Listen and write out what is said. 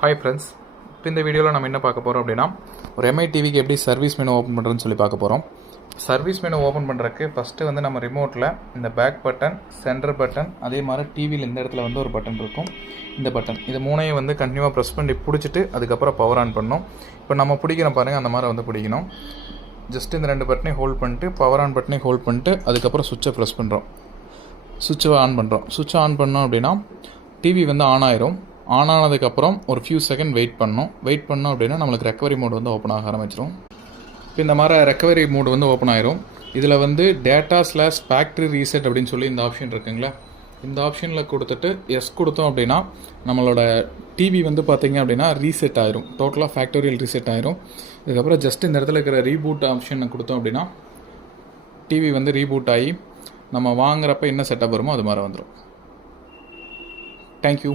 Hi friends, இப்போ இந்த வீடியோவில் நம்ம என்ன பார்க்க போகிறோம் அப்படின்னா, ஒரு எம்ஐ டிவிக்கு எப்படி சர்வீஸ் மெனு ஓப்பன் பண்ணுறதுன்னு சொல்லி பார்க்க போகிறோம். சர்வீஸ் மெனு ஓப்பன் பண்ணுறதுக்கு ஃபஸ்ட்டு வந்து நம்ம ரிமோட்டில் இந்த பேக் பட்டன், சென்டர் பட்டன், அதே மாதிரி டிவியில் இந்த இடத்துல வந்து ஒரு பட்டன் இருக்கும். இந்த பட்டன் இது மூணையும் வந்து கண்டினியூவாக ப்ரெஸ் பண்ணி பிடிச்சிட்டு அதுக்கப்புறம் பவர் ஆன் பண்ணணும். இப்போ நம்ம பிடிக்கிறோம் பாருங்கள், அந்த மாதிரி வந்து பிடிக்கணும். ஜஸ்ட் இந்த ரெண்டு பட்டனையும் ஹோல்ட் பண்ணிட்டு பவர் ஆன் பட்டனையும் ஹோல்ட் பண்ணிட்டு அதுக்கப்புறம் சுவிட்சை ப்ரெஸ் பண்ணுறோம். சுவிட்சை ஆன் பண்ணுறோம். சுவிட்சை ஆன் பண்ணோம் அப்படின்னா டிவி வந்து ஆன் ஆயிரும். ஆன் ஆனதுக்கப்புறம் ஒரு ஃபியூ செகண்ட் வெயிட் பண்ணோம் அப்படின்னா நம்மளுக்கு ரெக்கவரி மோட் வந்து ஓப்பன் ஆக ஆரம்பிச்சிடும். இப்போ இந்த மாதிரி ரெக்கவரி மோட் வந்து ஓப்பன் ஆயிரும். இதில் வந்து டேட்டா/ஃபேக்ட்ரி ரீசெட் அப்படின்னு சொல்லி இந்த ஆப்ஷன் இருக்குங்களா, இந்த ஆப்ஷனில் கொடுத்துட்டு எஸ் கொடுத்தோம் அப்படின்னா நம்மளோட டிவி வந்து பார்த்திங்க அப்படின்னா ரீசெட் ஆயிரும். டோட்டலாக ஃபேக்டோரியல் ரீசெட் ஆயிரும். இதுக்கப்புறம் ஜஸ்ட் இந்த இடத்துல இருக்கிற ரீபூட் ஆப்ஷனை கொடுத்தோம் அப்படின்னா டிவி வந்து ரீபூட் ஆகி நம்ம வாங்குறப்ப என்ன செட்டப் வருமோ அது மாதிரி வந்துடும். தேங்க்யூ.